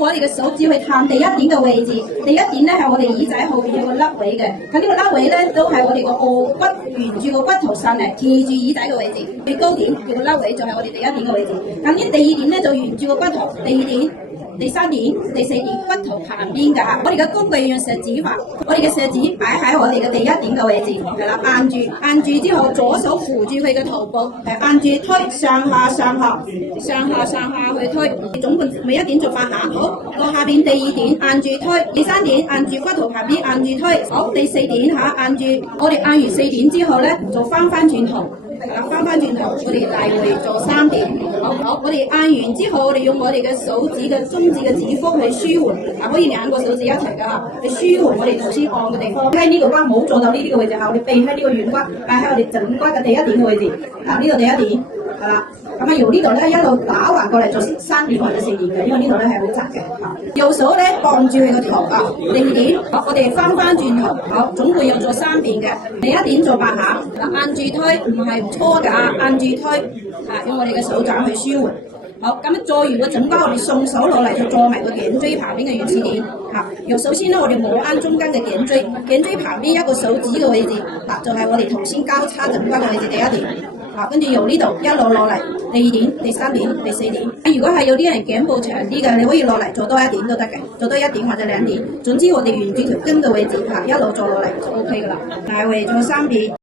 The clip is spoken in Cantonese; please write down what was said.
我哋嘅手指去探第一點嘅位置，第一點咧係我哋耳仔後邊有個凹位嘅，咁呢個凹位咧都係我哋個顎骨沿住個骨頭上嚟貼住耳仔嘅位置，最高點叫個凹位就係我哋第一點嘅位置。咁呢第二點咧就沿住個骨頭，第二點、第三點、第四點骨頭旁邊㗎。我哋嘅工具用食指法，我哋嘅食指擺喺我哋嘅第一點嘅位置，係啦，按住之後左手扶住佢嘅頭部，按住推上下去推，總共每一點做8下。好，到下邊第二點按住推，第三點按住骨頭旁邊按住推，好，第四點按住，我哋按完4點之後咧就翻轉頭。翻轉頭，我哋來回做3點。好，我哋按完之後，我哋用我哋嘅手指嘅中指嘅指腹去舒緩，可以2個手指一齊㗎嚇，去舒緩我哋頭先按嘅地方。喺呢個骨冇做到呢啲嘅位置，我哋避喺呢個軟骨，擺喺我哋枕骨嘅第一點嘅位置。呢度第一點係啦，咁由呢度咧一路打橫過嚟做3點或者4點嘅，因為呢度咧係好窄嘅。右手咧傍住佢個頭第二點，我哋翻轉頭，好，總共要做3點嘅，第一點做8下，按住推唔係搓㗎，按住推，用我哋嘅手掌去舒緩。好，咁做完個枕骨，我哋送手落嚟就做埋個頸椎旁邊嘅原始點。由首先咧，我哋冇按中間嘅頸椎旁邊一個手指嘅位置，就係我哋頭先交叉枕骨嘅位置第一點。跟住由呢度一路落嚟，第2點、第3點、第4點。如果係有啲人頸部長啲嘅，你可以落嚟做多1點都得嘅，做多1點或者2點。總之我哋沿住條筋嘅位置一路做落嚟就 OK 㗎啦。來回做3點。